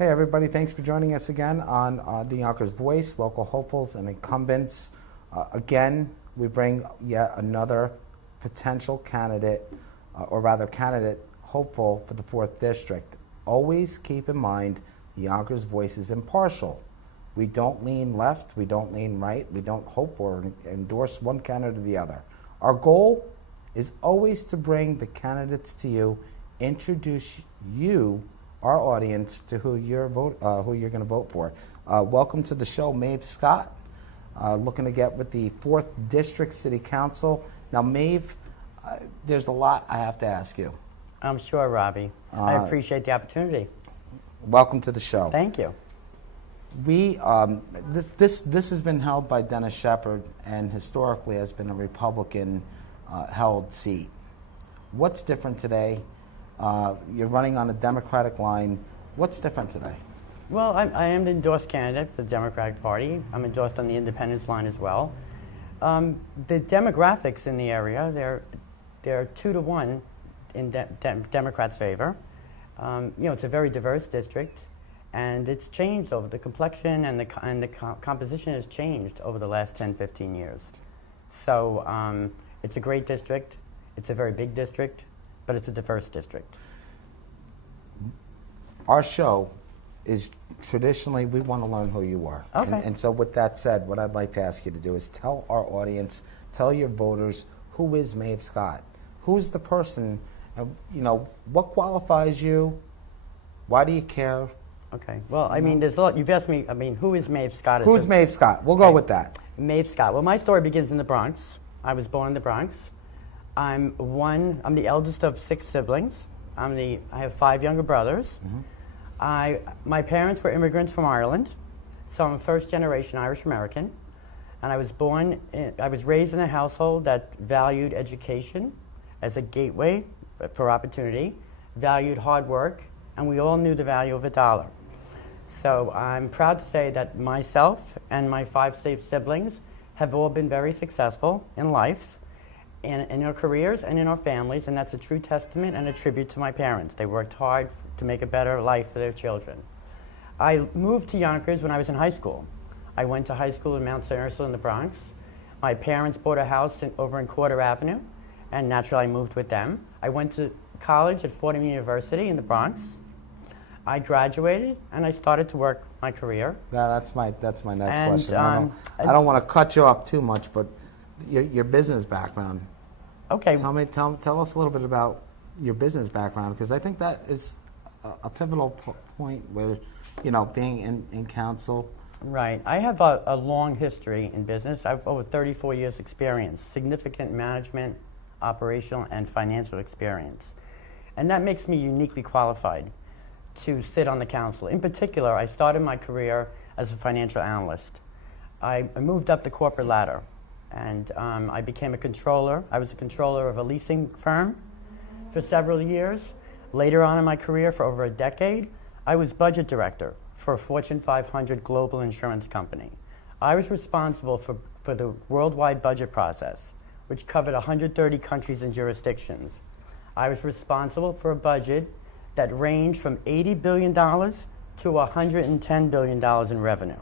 Hey everybody, thanks for joining us again on the Yonkers Voice, local hopefuls and incumbents. Again, we bring yet another potential candidate, or rather candidate hopeful for the 4th District. Always keep in mind the Yonkers Voice is impartial. We don't lean left, we don't lean right, we don't hope or endorse one candidate or the other. Our goal is always to bring the candidates to you, introduce you, our audience, to who you're going to vote for. Welcome to the show, Maeve Scott, looking to get with the 4th District City Council. Now, Maeve, there's a lot I have to ask you. I'm sure, Robbie. I appreciate the opportunity. Welcome to the show. Thank you. We this has been held by Dennis Shepard, and historically has been a Republican held seat. What's different today? You're running on a Democratic line. What's different today? Well, I am the endorsed candidate for the Democratic Party. I'm endorsed on the Independence line as well. The demographics in the area, they're 2-to-1 in Democrats' favor. It's a very diverse district, and it's changed over the complexion and the composition has changed over the last 10, 15 years. So it's a great district. It's a very big district, but it's a diverse district. Our show is traditionally, we want to learn who you are. Okay. And so with that said, what I'd like to ask you to do is tell our audience, tell your voters, who is Maeve Scott? Who's the person, what qualifies you? Why do you care? Okay. Well, I mean, there's a lot. You've asked me, who is Maeve Scott? Who's Maeve Scott? We'll go with that. Maeve Scott. Well, my story begins in the Bronx. I was born in the Bronx. I'm the eldest of 6 siblings. I have 5 younger brothers. Mm-hmm. My parents were immigrants from Ireland, so I'm a first-generation Irish American. And I was raised in a household that valued education as a gateway for opportunity, valued hard work, and we all knew the value of a dollar. So I'm proud to say that myself and my 5 siblings have all been very successful in life, in our careers and in our families, and that's a true testament and a tribute to my parents. They worked hard to make a better life for their children. I moved to Yonkers when I was in high school. I went to high school in Mount St. Ursula in the Bronx. My parents bought a house over in Quarter Avenue, and naturally I moved with them. I went to college at Fordham University in the Bronx. I graduated, and I started to work my career. Yeah, that's my next question. I don't want to cut you off too much, but your business background. Okay. Tell us a little bit about your business background, because I think that is a pivotal point where, being in council. Right. I have a long history in business. I have over 34 years experience, significant management, operational, and financial experience. And that makes me uniquely qualified to sit on the council. In particular, I started my career as a financial analyst. I moved up the corporate ladder, and I became a controller. I was a controller of a leasing firm for several years. Later on in my career, for over a decade, I was budget director for a Fortune 500 global insurance company. I was responsible for the worldwide budget process, which covered 130 countries and jurisdictions. I was responsible for a budget that ranged from $80 billion to $110 billion in revenue.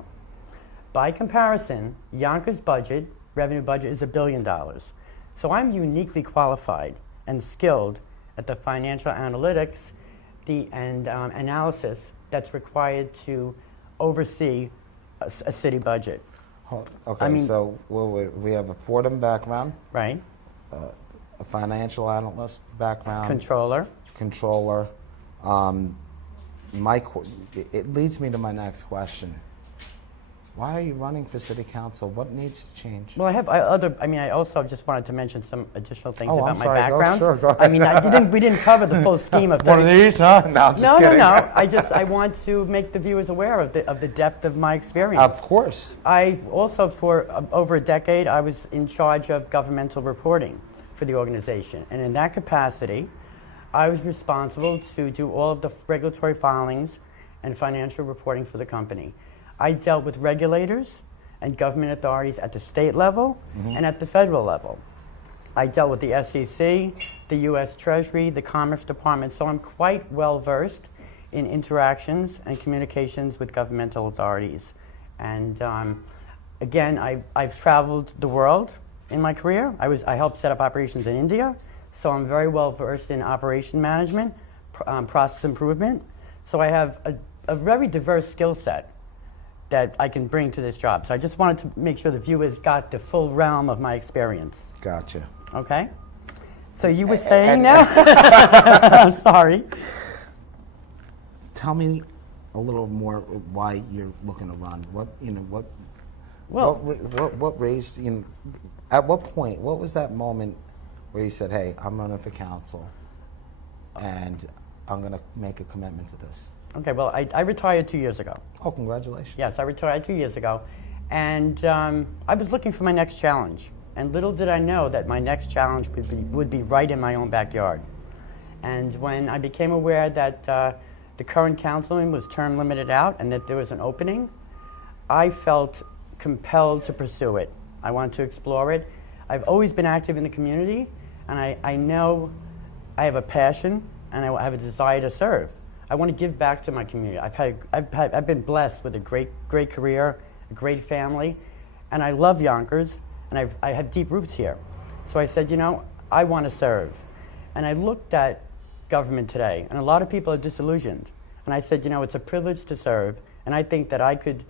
By comparison, Yonkers' revenue budget is $1 billion. So I'm uniquely qualified and skilled at the financial analytics and analysis that's required to oversee a city budget. Okay, so we have a Fordham background. Right. A financial analyst background. Controller. It leads me to my next question. Why are you running for city council? What needs to change? Well, I also just wanted to mention some additional things about my background. Sure, go ahead. We didn't cover the full scheme of 30. One of these, huh? No, I'm just kidding. No. I want to make the viewers aware of the depth of my experience. Of course. I also, for over a decade, I was in charge of governmental reporting for the organization. And in that capacity, I was responsible to do all of the regulatory filings and financial reporting for the company. I dealt with regulators and government authorities at the state level and at the federal level. I dealt with the SEC, the U.S. Treasury, the Commerce Department, so I'm quite well versed in interactions and communications with governmental authorities. And again, I've traveled the world in my career. I helped set up operations in India, so I'm very well versed in operation management, process improvement. So I have a very diverse skill set that I can bring to this job. So I just wanted to make sure the viewers got the full realm of my experience. Gotcha. Okay? So you were saying now? I'm sorry. Tell me a little more why you're looking to run. What raised you? At what point? What was that moment where you said, "Hey, I'm running for council, and I'm going to make a commitment to this"? Okay, well, I retired 2 years ago. Oh, congratulations! Yes, I retired 2 years ago, and I was looking for my next challenge. And little did I know that my next challenge would be right in my own backyard. And when I became aware that the current councilman was term limited out and that there was an opening, I felt compelled to pursue it. I wanted to explore it. I've always been active in the community, and I know I have a passion and I have a desire to serve. I want to give back to my community. I've been blessed with a great career, a great family, and I love Yonkers, and I have deep roots here. So I said, I want to serve. And I looked at government today, and a lot of people are disillusioned. And I said, it's a privilege to serve, and I think that I could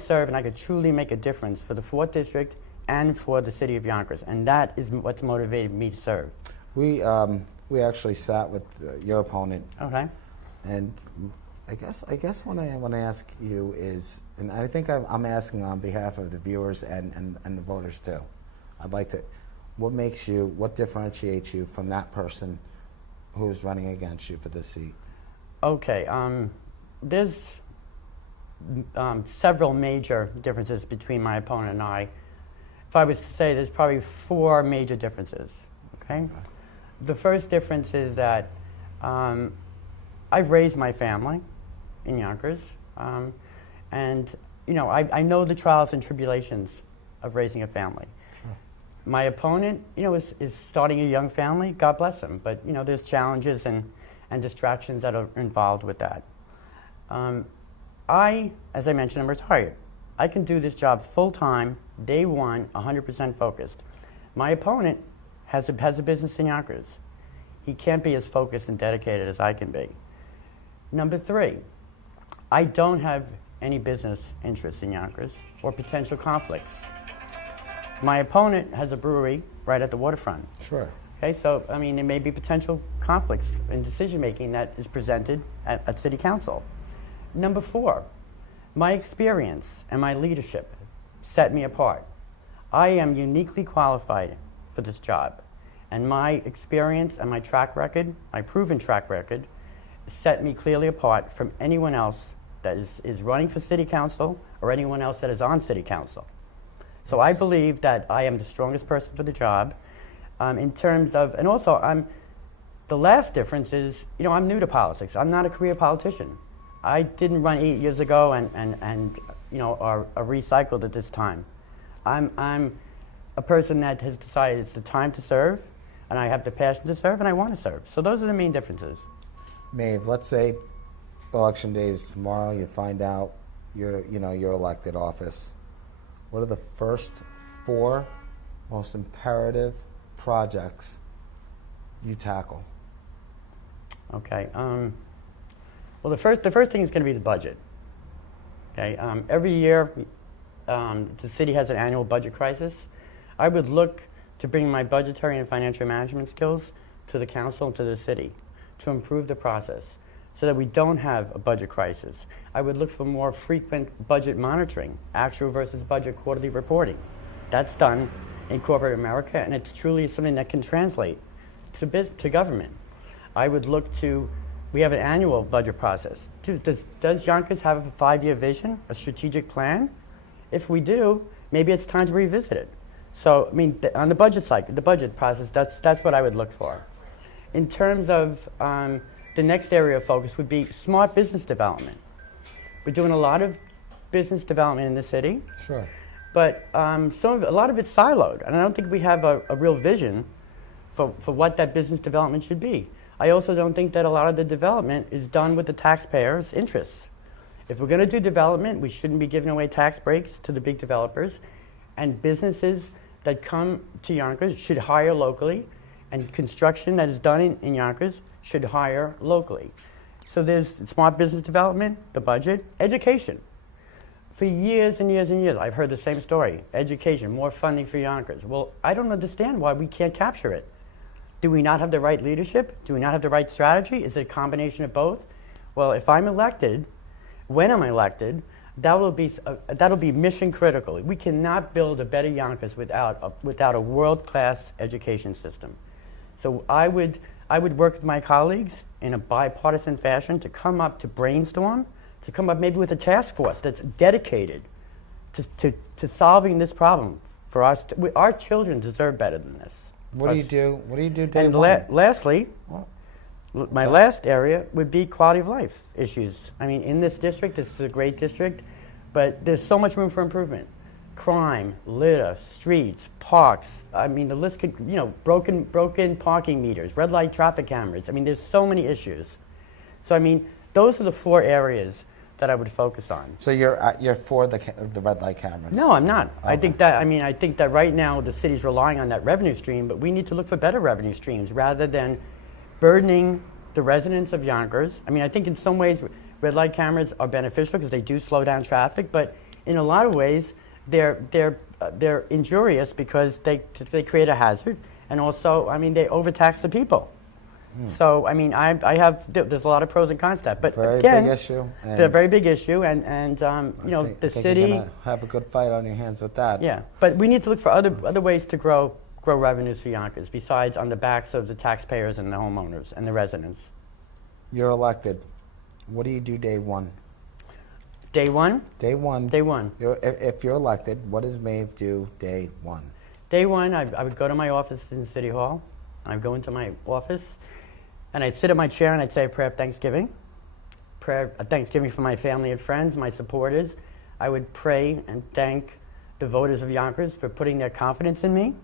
serve and I could truly make a difference for the 4th District and for the city of Yonkers, and that is what's motivated me to serve. We actually sat with your opponent. Okay. And I guess what I want to ask you is, and I think I'm asking on behalf of the viewers and the voters too. I'd like to, what differentiates you from that person who's running against you for this seat? Okay, there's several major differences between my opponent and I. If I was to say, there's probably 4 major differences. Okay. The first difference is that I've raised my family in Yonkers, and I know the trials and tribulations of raising a family. Sure. My opponent, is starting a young family. God bless him, but there's challenges and distractions that are involved with that. As I mentioned, I'm retired. I can do this job full time, day one, 100% focused. My opponent has a business in Yonkers. He can't be as focused and dedicated as I can be. Number 3, I don't have any business interests in Yonkers or potential conflicts. My opponent has a brewery right at the waterfront. Sure. Okay, so there may be potential conflicts in decision making that is presented at City Council. Number 4, my experience and my leadership set me apart. I am uniquely qualified for this job, and my experience and my track record, my proven track record, set me clearly apart from anyone else that is running for City Council or anyone else that is on City Council. So I believe that I am the strongest person for the job. In terms of, and also the last difference is, I'm new to politics. I'm not a career politician. I didn't run 8 years ago and are recycled at this time. I'm a person that has decided it's the time to serve, and I have the passion to serve, and I want to serve. So those are the main differences. Maeve, let's say election day is tomorrow. You find out you're elected office. What are the first 4 most imperative projects you tackle? Okay. Well, the first thing is going to be the budget. Okay. Every year, the city has an annual budget crisis. I would look to bring my budgetary and financial management skills to the council and to the city to improve the process so that we don't have a budget crisis. I would look for more frequent budget monitoring, actual versus budget quarterly reporting. That's done in corporate America, and it's truly something that can translate to government. I would look to, we have an annual budget process. Does Yonkers have a 5-year vision, a strategic plan? If we do, maybe it's time to revisit it. So, on the budget cycle, the budget process, that's what I would look for. In terms of the next area of focus would be smart business development. We're doing a lot of business development in the city. Sure. But a lot of it's siloed, and I don't think we have a real vision for what that business development should be. I also don't think that a lot of the development is done with the taxpayers' interests. If we're going to do development, we shouldn't be giving away tax breaks to the big developers, and businesses that come to Yonkers should hire locally, and construction that is done in Yonkers should hire locally. So there's smart business development, the budget, education. For years and years and years, I've heard the same story. Education, more funding for Yonkers. Well, I don't understand why we can't capture it. Do we not have the right leadership? Do we not have the right strategy? Is it a combination of both? Well, if I'm elected, when I'm elected, that'll be mission critical. We cannot build a better Yonkers without a world-class education system. So I would work with my colleagues in a bipartisan fashion to brainstorm, to come up maybe with a task force that's dedicated to solving this problem for us. Our children deserve better than this. What do you do? What do you do day And one? lastly, my last area would be quality of life issues. I mean, in this district, this is a great district, but there's so much room for improvement. Crime, litter, streets, parks. I mean, the list could, broken parking meters, red light traffic cameras. I mean, there's so many issues. So, I mean, those are the 4 areas that I would focus on. So you're for the red light cameras? No, I'm not. Okay. I think that right now the city's relying on that revenue stream, but we need to look for better revenue streams rather than burdening the residents of Yonkers. I mean, I think in some ways red light cameras are beneficial because they do slow down traffic, but in a lot of ways they're injurious because they create a hazard, and also, I mean, they overtax the people. So, I mean, there's a lot of pros and cons to that. But Very again, big issue. it's a very big issue, and the city. You're gonna have a good fight on your hands with that. Yeah, but we need to look for other ways to grow revenues for Yonkers besides on the backs of the taxpayers and the homeowners and the residents. You're elected. What do you do day one? Day one? Day one. Day one. If you're elected, what does Maeve do day one? Day one, I would go to my office in City Hall. I'd go into my office, and I'd sit at my chair and I'd say a prayer of thanksgiving. Prayer of thanksgiving for my family and friends, my supporters. I would pray and thank the voters of Yonkers for putting their confidence in me.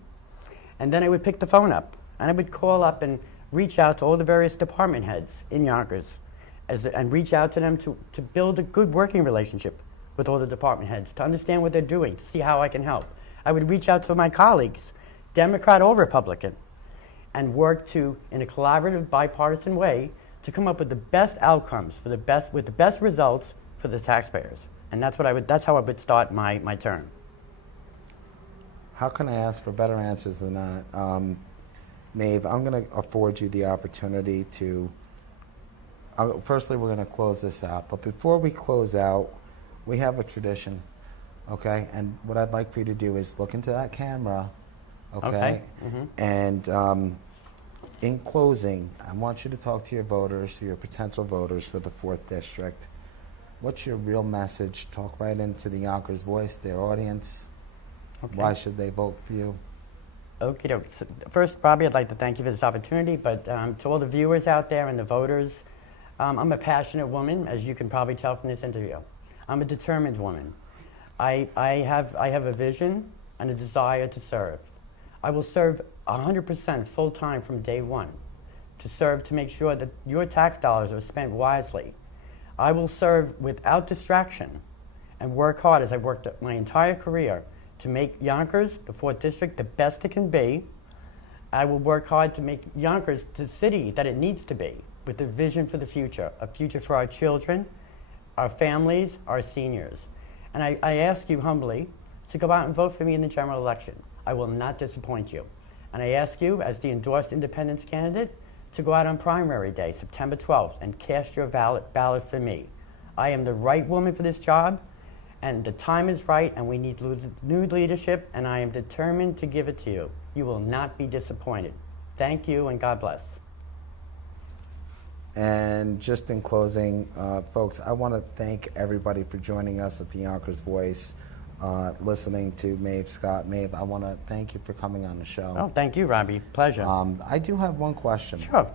And then I would pick the phone up, and I would call up and reach out to all the various department heads in Yonkers and reach out to them to build a good working relationship with all the department heads, to understand what they're doing, to see how I can help. I would reach out to my colleagues, Democrat or Republican, and work in a collaborative, bipartisan way to come up with the best outcomes with the best results for the taxpayers. And that's how I would start my term. How can I ask for better answers than that? Maeve, I'm going to afford you the opportunity to, firstly, we're going to close this out. But before we close out, we have a tradition, okay? And what I'd like for you to do is look into that camera, okay? Mm-hmm. And in closing, I want you to talk to your voters, to your potential voters for the 4th District. What's your real message? Talk right into the Yonkers voice, their audience. Okay. Why should they vote for you? Okay, so first, Bobby, I'd like to thank you for this opportunity, but to all the viewers out there and the voters, I'm a passionate woman, as you can probably tell from this interview. I'm a determined woman. I have a vision and a desire to serve. I will serve 100% full-time from day one, to serve to make sure that your tax dollars are spent wisely. I will serve without distraction and work hard, as I've worked my entire career, to make Yonkers, the 4th District, the best it can be. I will work hard to make Yonkers the city that it needs to be, with a vision for the future, a future for our children, our families, our seniors. And I ask you humbly to go out and vote for me in the general election. I will not disappoint you. And I ask you, as the endorsed independence candidate, to go out on primary day, September 12th, and cast your ballot for me. I am the right woman for this job, and the time is right, and we need new leadership, and I am determined to give it to you. You will not be disappointed. Thank you, and God bless. And just in closing, folks, I want to thank everybody for joining us at the Yonkers Voice, listening to Maeve Scott. Maeve, I want to thank you for coming on the show. Oh, thank you, Robbie. Pleasure. I do have one question. Sure.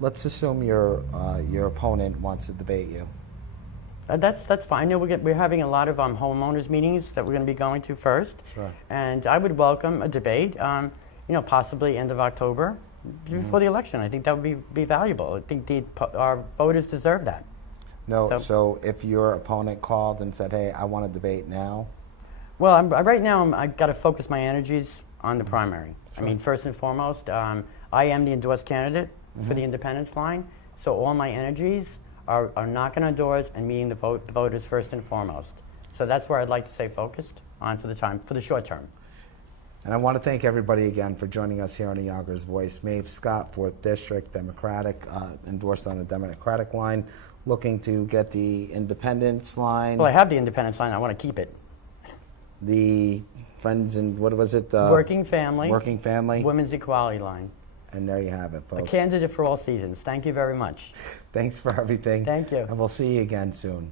Let's assume your opponent wants to debate you. That's fine. I know we're having a lot of homeowners meetings that we're going to be going to first. Sure. And I would welcome a debate, possibly end of October. before the election. I think that would be valuable. I think our voters deserve that. No, so if your opponent called and said, hey, I want to debate now, Well, right now I've got to focus my energies on the primary. Sure. I mean, first and foremost, I am the endorsed candidate for the independence line, so all my energies are knocking on doors and meeting the voters first and foremost. So that's where I'd like to stay focused on for the short term. and I want to thank everybody again for joining us here on the Yonkers Voice. Maeve Scott, 4th District, Democratic, endorsed on the Democratic line, looking to get the independence line. Well, I have the independence line. I want to keep it. The Friends and, what was it? Working family. Working family. Women's equality line. And there you have it, A folks. candidate for all seasons. Thank you very much. Thanks for everything. Thank you. And we'll see you again soon.